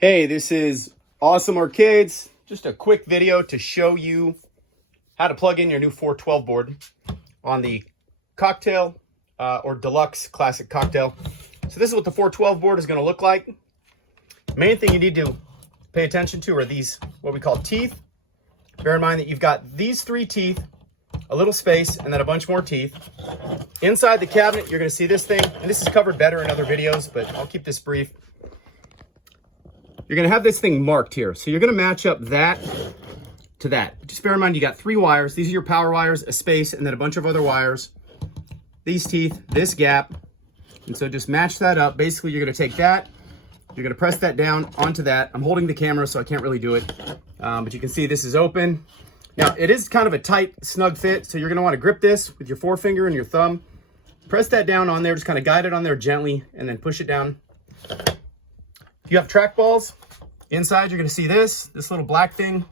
Hey, this is Awesome Arcades. Just a quick video to show you how to plug in your new 412 board on the Cocktail or Deluxe Classic Cocktail. So this is what the 412 board is going to look like. Main thing you need to pay attention to are these, what we call teeth. Bear in mind that you've got these three teeth, a little space, and then a bunch more teeth. Inside the cabinet, you're going to see this thing, and this is covered better in other videos, but I'll keep this brief. You're going to have this thing marked here. So you're going to match up that to that. Just bear in mind, you got three wires. These are your power wires, a space, and then a bunch of other wires. These teeth, this gap. And so just match that up. Basically, you're going to take that. You're going to press that down onto that. I'm holding the camera, so I can't really do it. But you can see this is open. Now, it is kind of a tight, snug fit. So you're going to want to grip this with your forefinger and your thumb. Press that down on there. Just kind of guide it on there gently, and then push it down. If you have track balls, inside you're going to see this little black thing.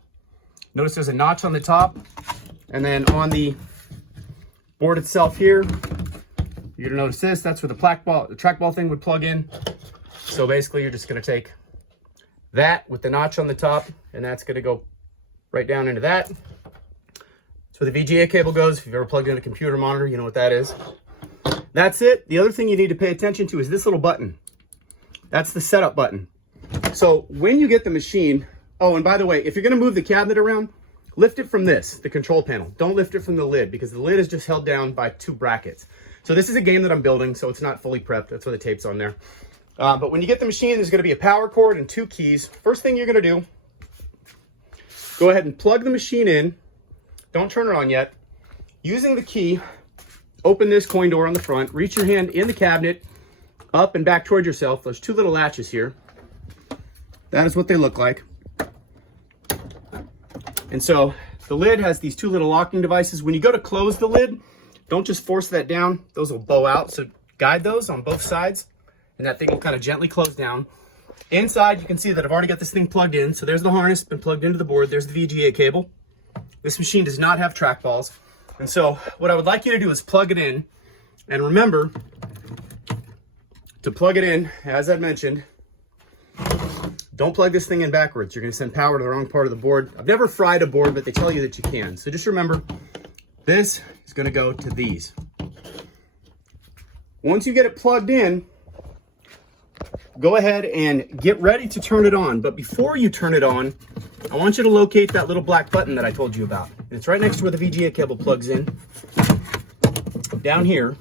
Notice there's a notch on the top. And then on the board itself here, you're going to notice this. That's where the trackball thing would plug in. So basically you're just going to take that with the notch on the top, and that's going to go right down into that. That's where the VGA cable goes. If you've ever plugged in a computer monitor, you know what that is. That's it. The other thing you need to pay attention to is this little button. That's the setup button. So when you get the machine, oh, and by the way, if you're going to move the cabinet around, lift it from this, the control panel. Don't lift it from the lid, because the lid is just held down by two brackets. So this is a game that I'm building, so it's not fully prepped. That's why the tape's on there. But when you get the machine, there's going to be a power cord and two keys. First thing you're going to do, go ahead and plug the machine in. Don't turn it on yet. Using the key, open this coin door on the front. Reach your hand in the cabinet, up and back towards yourself. There's two little latches here. That is what they look like. And so the lid has these two little locking devices. When you go to close the lid, don't just force that down. Those will bow out. So guide those on both sides, and that thing will kind of gently close down. Inside, you can see that I've already got this thing plugged in. So there's the harness, been plugged into the board. There's the VGA cable. This machine does not have trackballs. And so what I would like you to do is plug it in. And remember to plug it in, as I mentioned, don't plug this thing in backwards. You're going to send power to the wrong part of the board. I've never fried a board, but they tell you that you can. So just remember, this is going to go to these. Once you get it plugged in, go ahead and get ready to turn it on. But before you turn it on, I want you to locate that little black button that I told you about. And it's right next to where the VGA cable plugs in. Down here.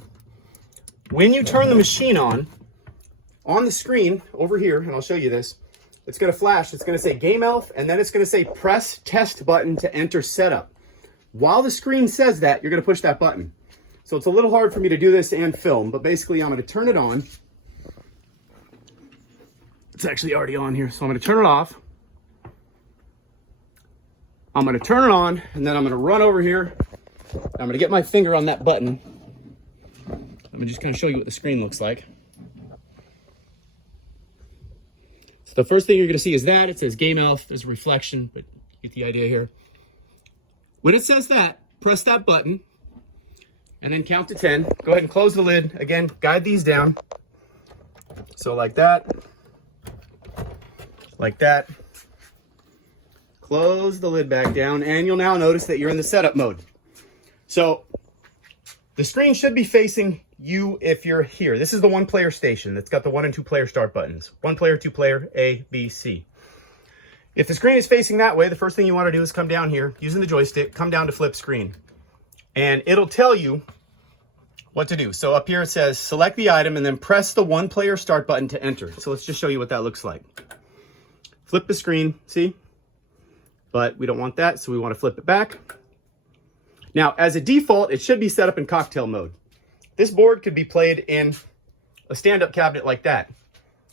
When you turn the machine on the screen over here, and I'll show you this, it's going to flash. It's going to say Game Elf, and then it's going to say press test button to enter setup. While the screen says that, you're going to push that button. So it's a little hard for me to do this and film, but basically I'm going to turn it on. It's actually already on here, so I'm going to turn it off. I'm going to turn it on, and then I'm going to run over here. I'm going to get my finger on that button. I'm just going to show you what the screen looks like. The first thing you're going to see is that. It says Game Elf. There's a reflection, but you get the idea here. When it says that, press that button, and then count to 10. Go ahead and close the lid. Again, guide these down. So like that. Like that. Close the lid back down, and you'll now notice that you're in the setup mode. So the screen should be facing you if you're here. This is the one-player station that's got the 1 and 2 player start buttons. 1 player, 2 player, A, B, C. If the screen is facing that way, the first thing you want to do is come down here, using the joystick, come down to flip screen. And it'll tell you what to do. So up here it says select the item and then press the 1 player start button to enter. So let's just show you what that looks like. Flip the screen, see? But we don't want that, so we want to flip it back. Now, as a default, it should be set up in cocktail mode. This board could be played in a stand-up cabinet like that.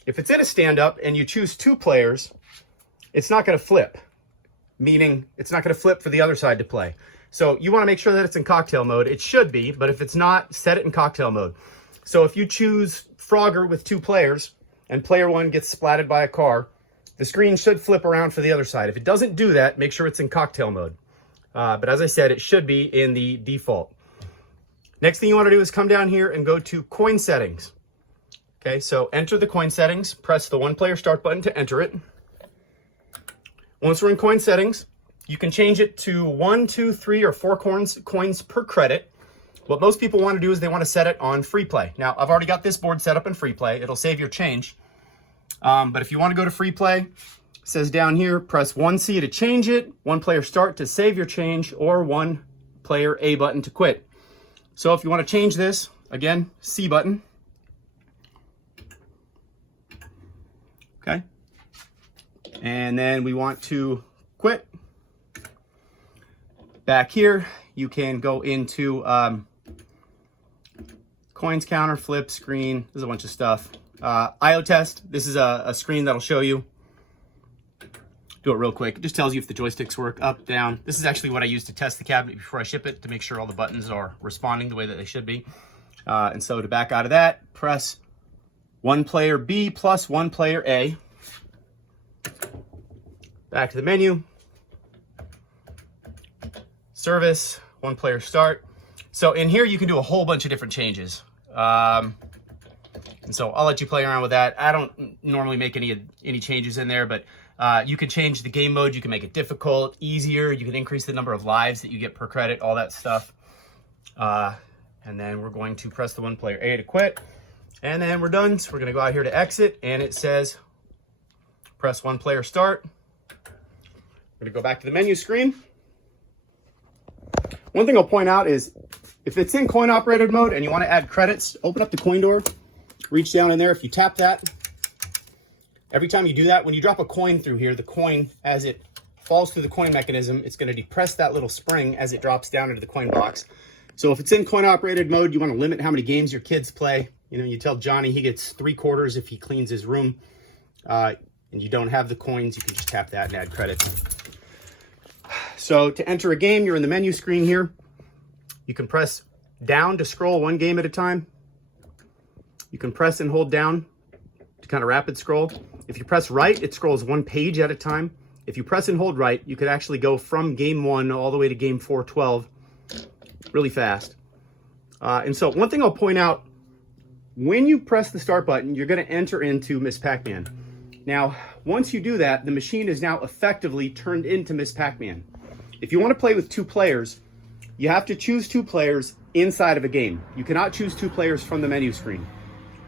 If it's in a stand-up and you choose 2 players, it's not going to flip, meaning it's not going to flip for the other side to play. So you want to make sure that it's in cocktail mode. It should be, but if it's not, set it in cocktail mode. So if you choose Frogger with 2 players and player 1 gets splatted by a car, the screen should flip around for the other side. If it doesn't do that, make sure it's in cocktail mode. But as I said, it should be in the default. Next thing you want to do is come down here and go to coin settings. Okay, so enter the coin settings, press the 1 player start button to enter it. Once we're in coin settings, you can change it to 1, 2, 3, or 4 coins per credit. What most people want to do is they want to set it on free play. Now, I've already got this board set up in free play. It'll save your change. But if you want to go to free play, it says down here, press 1C to change it, 1 player start to save your change, or 1 player A button to quit. So if you want to change this, again, C button. Okay. And then we want to quit. Back here, you can go into coins counter, flip, screen. There's a bunch of stuff. IO test. This is a screen that'll show you. Do it real quick. It just tells you if the joysticks work, up, down. This is actually what I use to test the cabinet before I ship it to make sure all the buttons are responding the way that they should be. And so to back out of that, press 1 player B plus 1 player A. Back to the menu. Service, 1 player start. So in here, you can do a whole bunch of different changes. And so I'll let you play around with that. I don't normally make any changes in there, but you can change the game mode. You can make it difficult, easier. You can increase the number of lives that you get per credit, all that stuff. And then we're going to press the 1 player A to quit. And then we're done. So we're going to go out here to exit, and it says press 1 player start. We're going to go back to the menu screen. One thing I'll point out is if it's in coin operated mode and you want to add credits, open up the coin door, reach down in there. If you tap that, every time you do that, when you drop a coin through here, the coin, as it falls through the coin mechanism, it's going to depress that little spring as it drops down into the coin box. So if it's in coin operated mode, you want to limit how many games your kids play. You know, you tell Johnny he gets 3/4 if he cleans his room, and you don't have the coins, you can just tap that and add credits. So to enter a game, you're in the menu screen here. You can press down to scroll 1 game at a time. You can press and hold down to kind of rapid scroll. If you press right, it scrolls 1 page at a time. If you press and hold right, you could actually go from game 1 all the way to game 412 really fast. And so one thing I'll point out, when you press the start button, you're going to enter into Miss Pac-Man. Now, once you do that, the machine is now effectively turned into Miss Pac-Man. If you want to play with 2 players, you have to choose 2 players inside of a game. You cannot choose 2 players from the menu screen.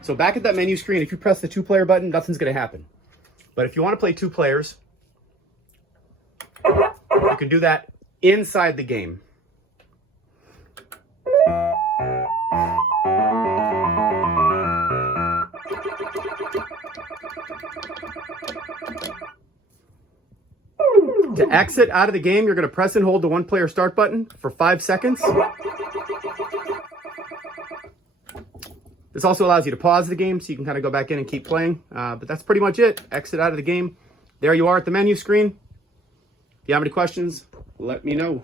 So back at that menu screen, if you press the 2-player button, nothing's going to happen. But if you want to play 2 players, you can do that inside the game. To exit out of the game, you're going to press and hold the 1-player start button for 5 seconds. This also allows you to pause the game so you can kind of go back in and keep playing. But that's pretty much it. Exit out of the game. There you are at the menu screen. If you have any questions, let me know.